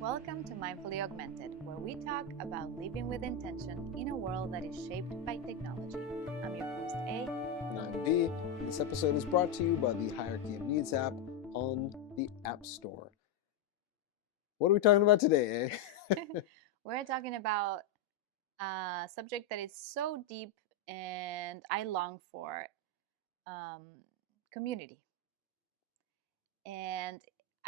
Welcome to Mindfully Augmented, where we talk about living with intention in a world that is shaped by technology. I'm your host, A. And I'm B. This episode is brought to you by the Hierarchy of Needs app on the App Store. What are we talking about today, A? We're talking about a subject that is so deep and I long for community. And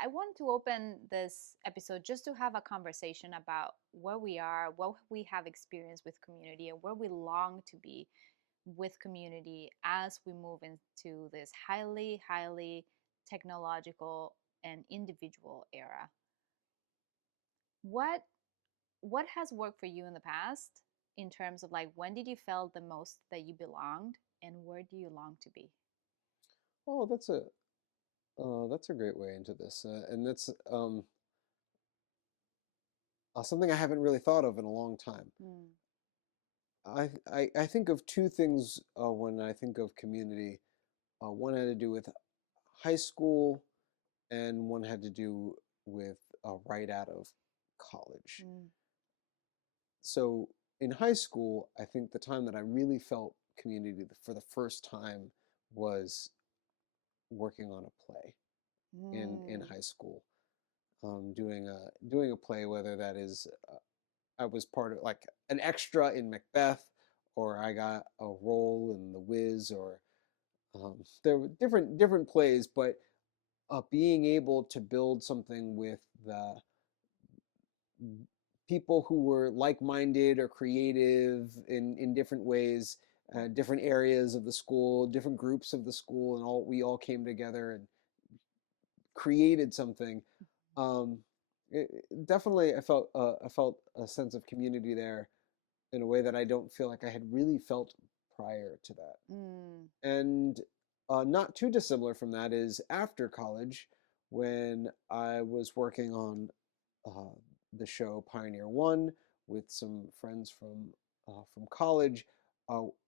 I want to open this episode just to have a conversation about where we are, what we have experienced with community, and where we long to be with community as we move into this highly technological and individual era. What has worked for you in the past in terms of like when did you feel the most that you belonged and where do you long to be? Oh, that's a great way into this, and that's something I haven't really thought of in a long time. Mm. I think of two things when I think of community. One had to do with high school, and one had to do with right out of college. Mm. So in high school, I think the time that I really felt community for the first time was working on a play in Mm. high school, doing a play, whether that is I was part of like an extra in Macbeth, or I got a role in The Wiz, or there were different plays, but being able to build something with the people who were like-minded or creative in different ways, different areas of the school, different groups of the school, and we all came together and created something. Um, Definitely, I felt a sense of community there in a way that I don't feel like I had really felt prior to that. Mm. And not too dissimilar from that is after college, when I was working on uh, the show Pioneer One with some friends from college.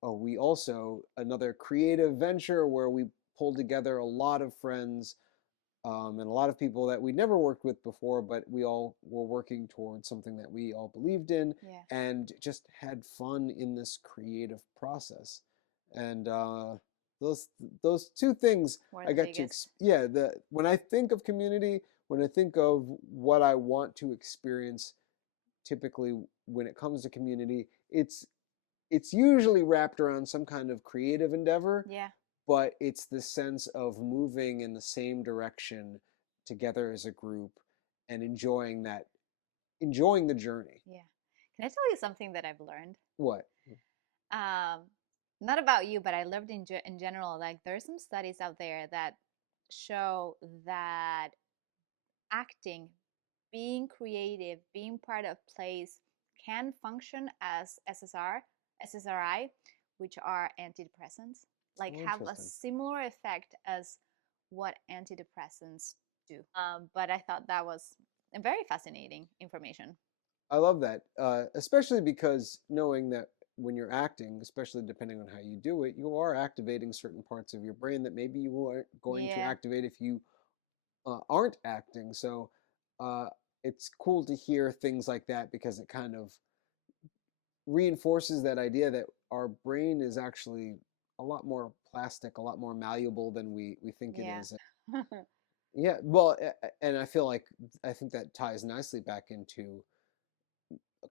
We also another creative venture where we pulled together a lot of friends and a lot of people that we'd never worked with before, but we all were working towards something that we all believed in Yeah. and just had fun in this creative process. And those those two things Where I the got to biggest. when I think of community, when I think of what I want to experience, typically when it comes to community, it's usually wrapped around some kind of creative endeavor, Yeah. but it's the sense of moving in the same direction together as a group and enjoying the journey. Yeah. Can I tell you something that I've learned? What? Um, Not about you, but I learned in general. Like there are some studies out there that show that acting, being creative, being part of plays can function as SSRI, which are antidepressants, like Oh, have a interesting. similar effect as what antidepressants do. But I thought that was a very fascinating information. I love that, especially because knowing that when you're acting, especially depending on how you do it, you are activating certain parts of your brain that maybe you aren't going to Yeah, activate if you aren't acting. So uh, it's cool to hear things like that because it kind of reinforces that idea that our brain is actually a lot more plastic, a lot more malleable than we think it yeah. is. Yeah, well, and I think that ties nicely back into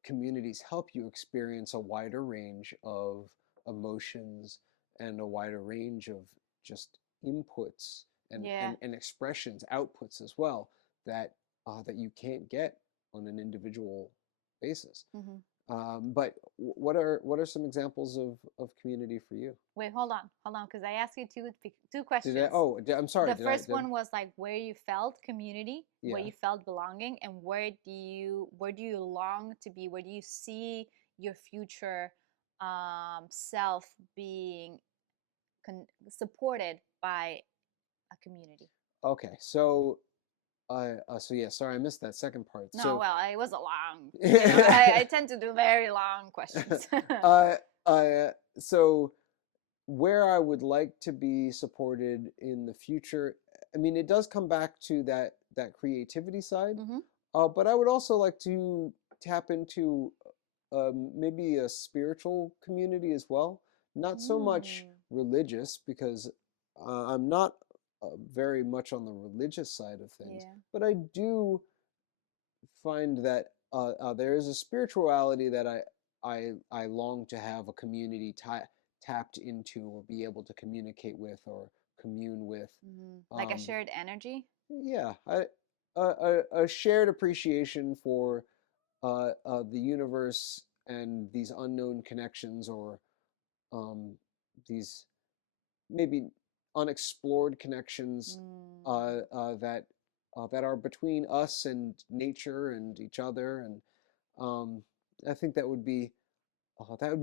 communities help you experience a wider range of emotions and a wider range of just inputs Yeah. and expressions, outputs as well that that you can't get on an individual basis. Hmm. But what are some examples of community for you? Wait, hold on, because I asked you two Did I? questions. Oh, I'm sorry. The first one was like where you felt community, where Yeah. you felt belonging, and where do you long to be? Where do you see your future self being supported by a community? Okay. So yeah. Sorry, I missed that second part. No, So. well, it was a long. I tend to do very long questions. uh, uh, so where I would like to be supported in the future, I mean, it does come back to that creativity side. Hmm. But I would also like to tap into maybe a spiritual community as well. Not so much Mm, religious, because I'm not very much on the religious side of things, yeah. but I do find that there is a spirituality that I long to have a community tapped into, or be able to communicate with, or commune with. Like a Um, shared energy? yeah, a shared appreciation for the universe and these unknown connections, or um, these maybe unexplored connections Mm. that are between us and nature and each other, and um, I think that would be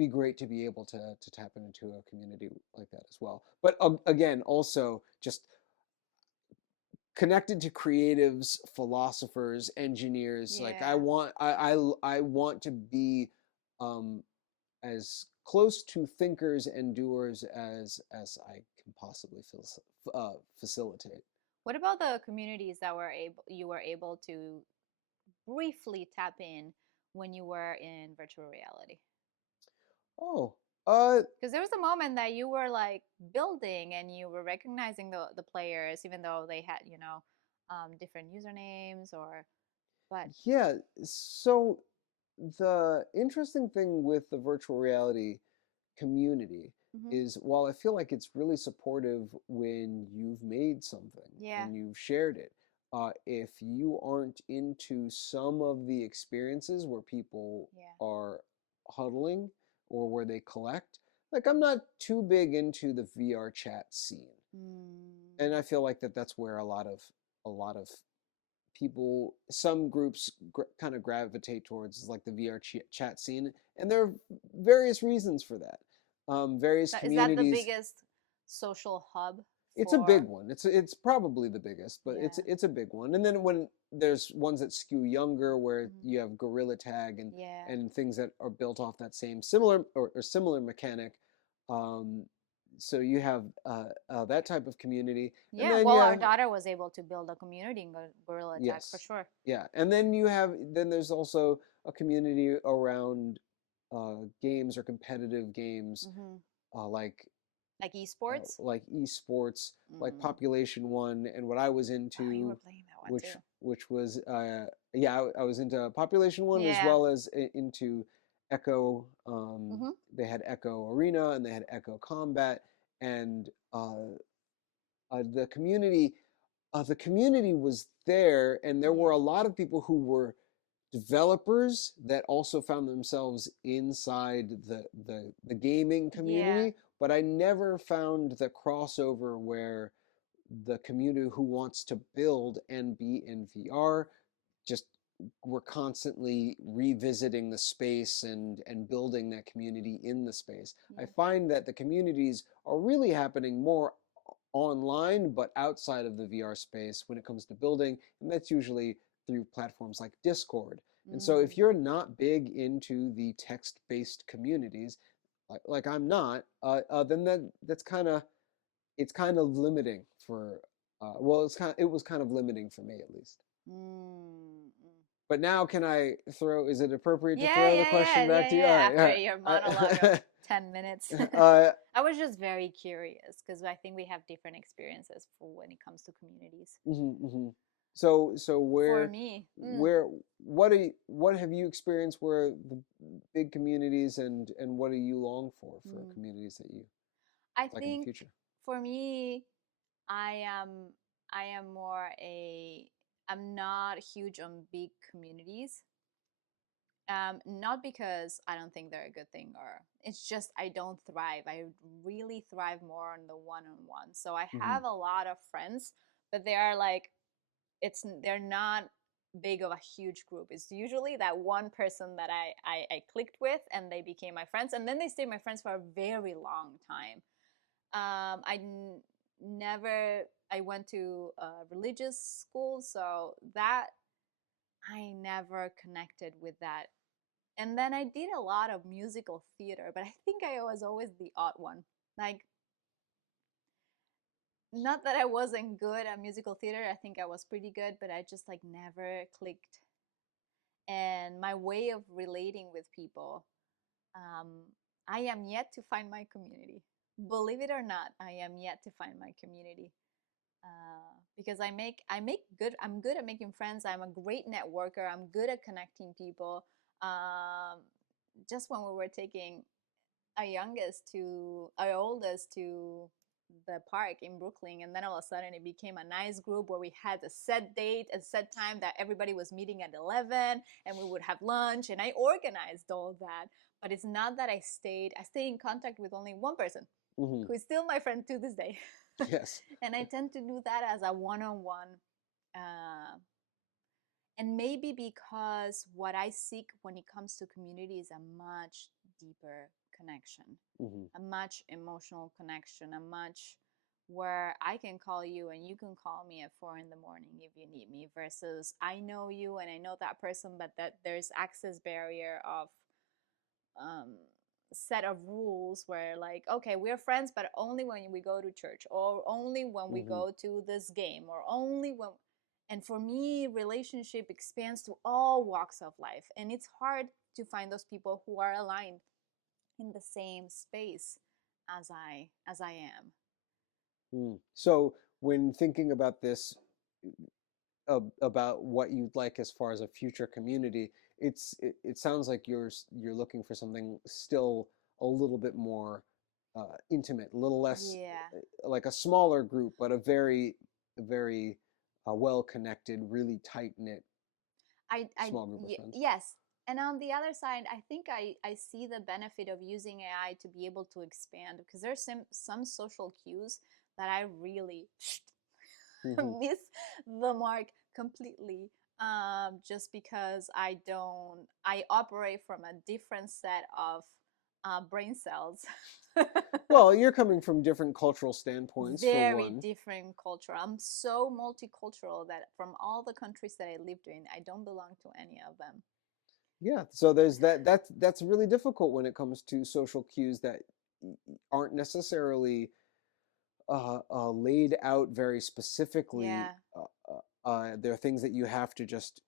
great to be able to tap into a community like that as well. But again, also just connected to creatives, philosophers, engineers. Like Yeah. I want to be um, as close to thinkers and doers as I can possibly facilitate. What about the communities that you were able to briefly tap in when you were in virtual reality? Oh, uh, Because there was a moment that you were like building and you were recognizing the players, even though they had, different usernames or, but, yeah. So the interesting thing with the virtual reality community hmm is, while I feel like it's really supportive when you've made something yeah, and you've shared it, if you aren't into some of the experiences where people yeah. are huddling or where they collect, like I'm not too big into the VR chat scene, and Mm, I feel like that's where a lot of people, some groups kind of gravitate towards, like the VR chat scene, and there are various reasons for that. Various is that the communities. biggest social hub It's a big for, one. It's probably the biggest, but it's yeah, it's a big one. And then when there's ones that skew younger, where mhm, you have Gorilla Tag and yeah. things that are built off that same similar mechanic. Um, so you have that type of community, and Yeah, then well, our yeah, daughter was able to build a community in Gorilla Tag for yes. sure. Yeah. And then there's also a community around games, or competitive games, hmm uh, like Like esports. like esports, like Mm. Population One, and what I was Oh, you were into, playing that one which too. was yeah, I was into Population One, as Yeah. well as into Echo. hmm They had Echo Arena and they had Echo Combat, and the community the community was there, and there were Yeah. a lot of people who were developers that also found themselves inside the gaming Yeah. community. But I never found the crossover where the community who wants to build and be in VR just were constantly revisiting the space and building that community in the space. I Yeah. find that the communities are really happening more online, but outside of the VR space when it comes to building, and that's usually through platforms like Discord. And so if you're Mm. not big into the text-based communities, like I'm not, then that's kind of it's kind of limiting for well, it was kind of limiting for me, at least. Mm. Mm. But now, can I throw? Is it appropriate to Yeah, throw the yeah, yeah, question back yeah, to you? All yeah. right, After your all monologue of right. 10 minutes. uh, I was just very curious because I think we have different experiences for when it comes to communities. hmm So For me, where what have you experienced where the big communities, and what do you long for mm, communities that you I like in the think future? for me, I am I am more a I'm not huge on big communities. Not because I don't think they're a good thing, or it's just I don't thrive. I really thrive more on the one-on-one. So I hmm have a lot of friends, but they are like they're not big of a huge group. It's usually that one person that I clicked with and they became my friends, and then they stayed my friends for a very long time. Never I went to a religious school, so that I never connected with that. And then I did a lot of musical theater, but I think I was always the odd one. Like, not that I wasn't good at musical theater, I think I was pretty good, but I just like never clicked. and my way of relating with people. um, I am yet to find my community. Believe it or not, I am yet to find my community. Because I'm good at making friends. I'm a great networker. I'm good at connecting people. um, just when we were taking our oldest to the park in Brooklyn, and then all of a sudden it became a nice group where we had a set date and set time that everybody was meeting at 11, and we would have lunch, and I organized all that. But it's not that I stayed in contact with only one person Hmm. who is still my friend to this day. Yes. And I tend to do that as a one-on-one. uh, and maybe because what I seek when it comes to community is a much deeper connection, Hmm. a much emotional connection, a much where I can call you and you can call me at 4 in the morning if you need me, versus I know you and I know that person, but that there's access barrier of um, set of rules where, like, okay, we're friends but only when we go to church, or only when we Hmm. go to this game, or only when. And for me, relationship expands to all walks of life, and it's hard to find those people who are aligned in the same space as I am. Mm. So when thinking about this, about what you'd like as far as a future community, it sounds like you're looking for something still a little bit more intimate, a little less Yeah. like a smaller group, but a very well connected, really tight knit small group of friends. Yes. And on the other side, I think I see the benefit of using AI to be able to expand, because there's some social cues that I really Hmm. miss the mark completely. Just because I operate from a different set of brain cells. Well, you're coming from different cultural standpoints for Very one. different culture. I'm so multicultural that from all the countries that I lived in, I don't belong to any of them. Yeah, so there's that's really difficult when it comes to social cues that aren't necessarily laid out very specifically. Yeah, There are things that you have to just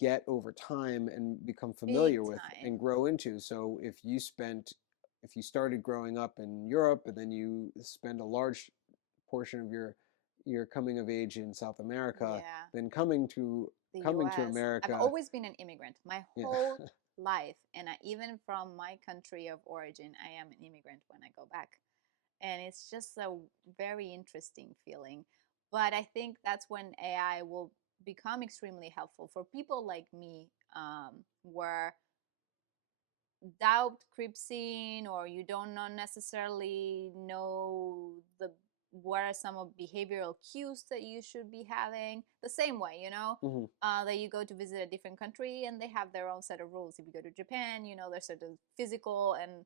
get over time and become big familiar with and time. grow into. So if you started growing up in Europe and then you spend a large portion of your coming of age in South America, Yeah, then the coming to US. I've America, always been an immigrant my yeah. whole life. And even from my country of origin, I am an immigrant when I go back. And it's just a very interesting feeling. But I think that's when AI will become extremely helpful for people like me, where doubt creeps in, or you don't know necessarily know the what are some of behavioral cues that you should be having. The same way, Hmm. that you go to visit a different country and they have their own set of rules. If you go to Japan, there's certain physical and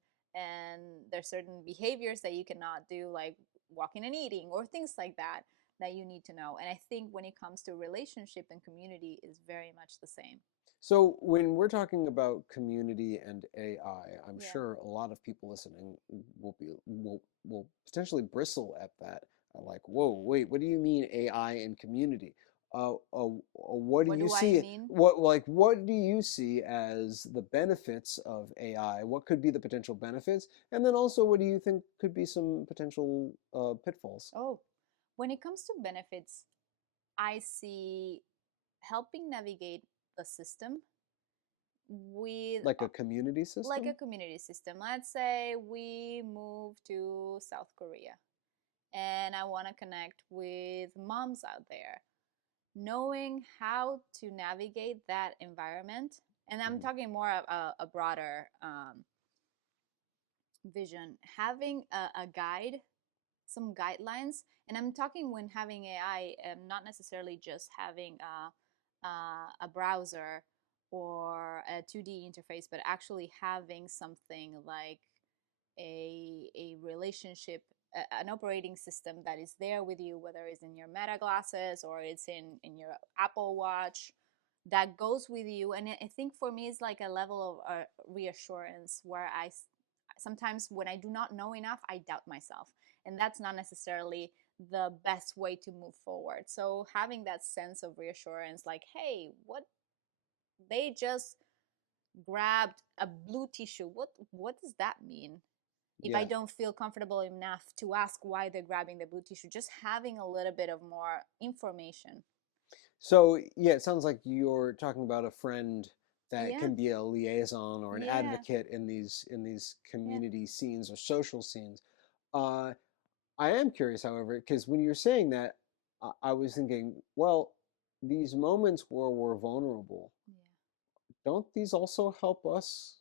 there's certain behaviors that you cannot do, like walking and eating or things like that, that you need to know. And I think when it comes to relationship and community is very much the same. So when we're talking about community and AI, I'm Yeah. sure a lot of people listening will potentially bristle at that. Like, whoa, wait, what do you mean AI and community? What do What you do I see? mean? What do you see as the benefits of AI? What could be the potential benefits? And then also, what do you think could be some potential pitfalls? Oh, when it comes to benefits, I see helping navigate the system with Like a community like a system? community system. Let's say we move to South Korea and I want to connect with moms out there. Knowing how to navigate that environment, and I'm Hmm. talking more of a broader vision, having a guide, some guidelines. And I'm talking when having AI, not necessarily just having a browser or a 2D interface, but actually having something like a relationship, an operating system that is there with you, whether it's in your Meta glasses or it's in your Apple Watch, that goes with you. And I think for me, it's like a level of reassurance where sometimes when I do not know enough, I doubt myself. And that's not necessarily the best way to move forward. So having that sense of reassurance, like, hey, what they just grabbed a blue tissue. What does that mean? If I Yeah. don't feel comfortable enough to ask why they're grabbing the blue tissue, just having a little bit of more information. So yeah, it sounds like you're talking about a friend that Yeah, can be a liaison or an yeah, advocate in these yeah, community scenes or social scenes. Uh, I am curious, however, because when you're saying that, I was thinking, well, these moments where we're vulnerable, yeah. don't these also help us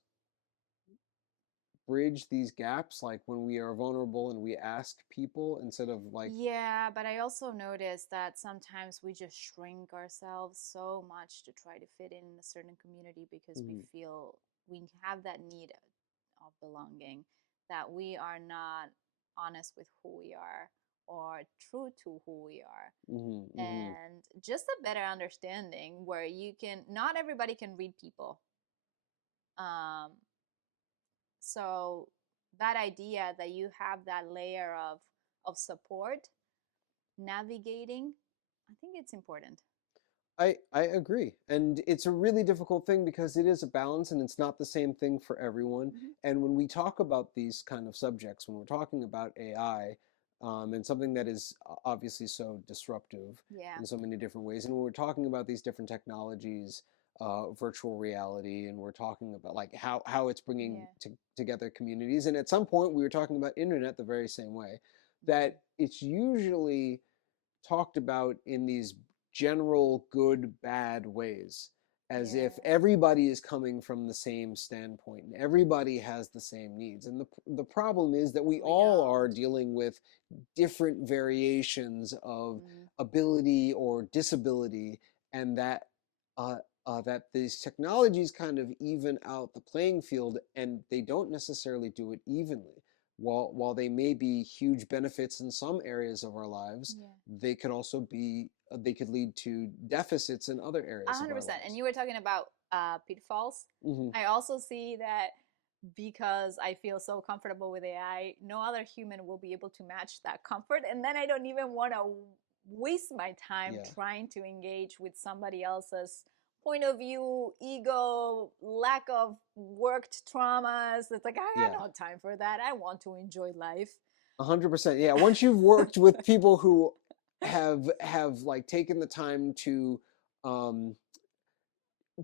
bridge these gaps? Like when we are vulnerable and we ask people instead of like, Yeah, but I also noticed that sometimes we just shrink ourselves so much to try to fit in a certain community because we mm-hmm, feel we have that need of belonging, that we are not honest with who we are or true to who we are. mm-hmm, mm-hmm, And just a better understanding where you can, not everybody can read people. Um, so that idea that you have that layer of support navigating, I think it's important. I agree. And it's a really difficult thing because it is a balance and it's not the same thing for everyone. Hmm. And when we talk about these kind of subjects, when we're talking about AI, and something that is obviously so disruptive Yeah, in so many different ways, and when we're talking about these different technologies, virtual reality, and we're talking about like how it's bringing yeah, together communities, and at some point we were talking about internet the very same way, hmm, that it's usually talked about in these general good bad ways, as if yeah, everybody is coming from the same standpoint and everybody has the same needs. And the problem is that we we all are don't. dealing with different variations of Mm, ability or disability, and uh, that these technologies kind of even out the playing field, and they don't necessarily do it evenly. While they may be huge benefits in some areas of our lives, yeah, they could lead to deficits in other a areas of hundred our percent. And lives. you were talking about pitfalls. Hmm. I also see that because I feel so comfortable with AI, no other human will be able to match that comfort. And then I don't even want to waste my time Yeah, trying to engage with somebody else's point of view, ego, lack of worked traumas. It's like, I yeah, got no time for that. I want to enjoy life. 100%. Yeah, once you've worked with people who have like taken the time um,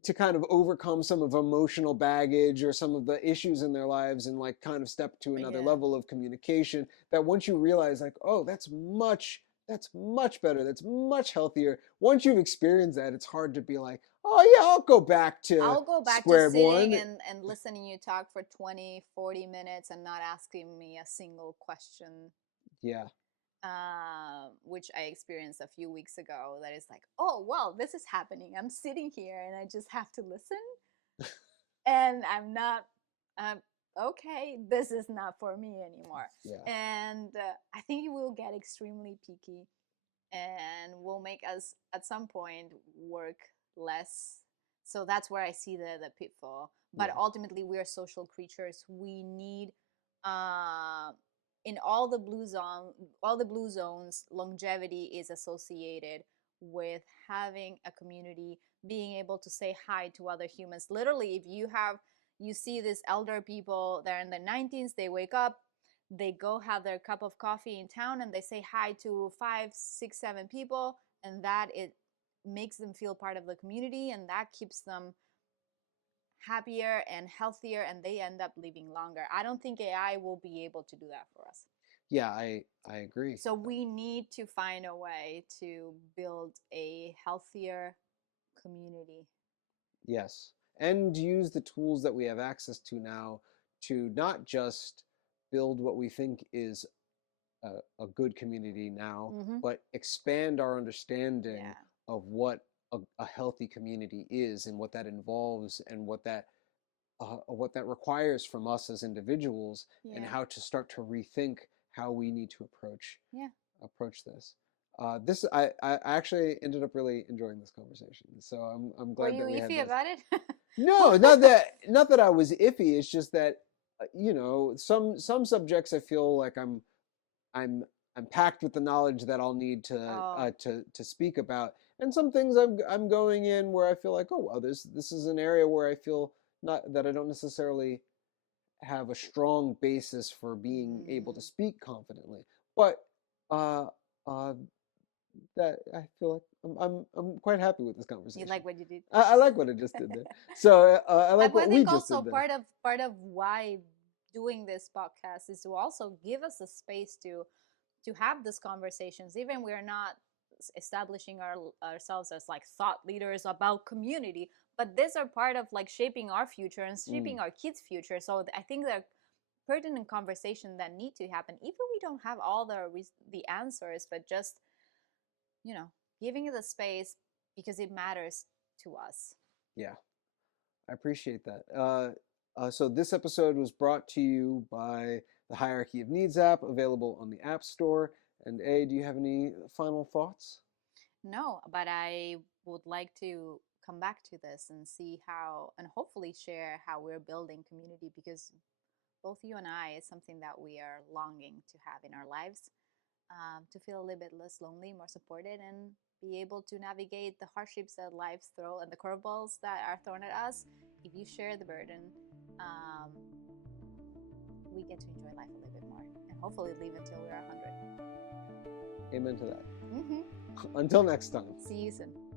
to kind of overcome some of emotional baggage or some of the issues in their lives and like kind of step to another Yeah. level of communication, that once you realize like, oh, that's much better, that's much healthier, once you've experienced that, it's hard to be like, oh yeah, I'll go back to I'll go back to square sitting one. and listening you talk for 20, 40 minutes and not asking me a single question, Yeah. which I experienced a few weeks ago. That is like, oh, well, this is happening. I'm sitting here and I just have to listen. And I'm not, um, okay, this is not for me anymore. Yeah. And I think it will get extremely picky and will make us at some point work less. So that's where I see the pitfall. But Yeah. ultimately, we are social creatures. We need uh, in all the blue zones, longevity is associated with having a community, being able to say hi to other humans. Literally, if you see these elder people, they're in the 90s, they wake up, they go have their cup of coffee in town and they say hi to five, six, seven people, and that it makes them feel part of the community, and that keeps them happier and healthier, and they end up living longer. I don't think AI will be able to do that for us. Yeah, I agree. So we need to find a way to build a healthier community. Yes. And use the tools that we have access to now to not just build what we think is a good community now, Mm-hmm. but expand our understanding Yeah. of what a healthy community is and what that involves and what that requires from us as individuals, and Yeah. how to start to rethink how we need to Yeah. approach this. This I actually ended up really enjoying this conversation, so I'm Were glad you that we had iffy this. about it? No, not that I was iffy. It's just that some subjects I feel like I'm I'm packed with the knowledge that I'll need Oh, to speak about. And some things I'm going in where I feel like, oh well, this is an area where I feel not that I don't necessarily have a strong basis for being able to Mm, speak confidently, but uh, uh, that I feel like I'm quite happy with this you conversation. like what you did. I like what I just did there. So I like I what we think just also did there. part of why doing this podcast is to also give us a space to have these conversations, even we're not establishing ourselves as like thought leaders about community, but these are part of like shaping our future and Mm, shaping our kids future. So I think they're pertinent conversation that need to happen, even we don't have all the answers, but just you know giving it the space because it matters to us. yeah, I appreciate that. So this episode was brought to you by the Hierarchy of Needs app, available on the App Store. And A, do you have any final thoughts? No, but I would like to come back to this and see how, and hopefully share how we're building community, because both you and I is something that we are longing to have in our lives, to feel a little bit less lonely, more supported, and be able to navigate the hardships that life throw and the curveballs that are thrown at us. If you share the burden, um, we get to enjoy life a little bit more and hopefully live until we're 100. Amen to that. Mm-hmm. Until next time. See you soon.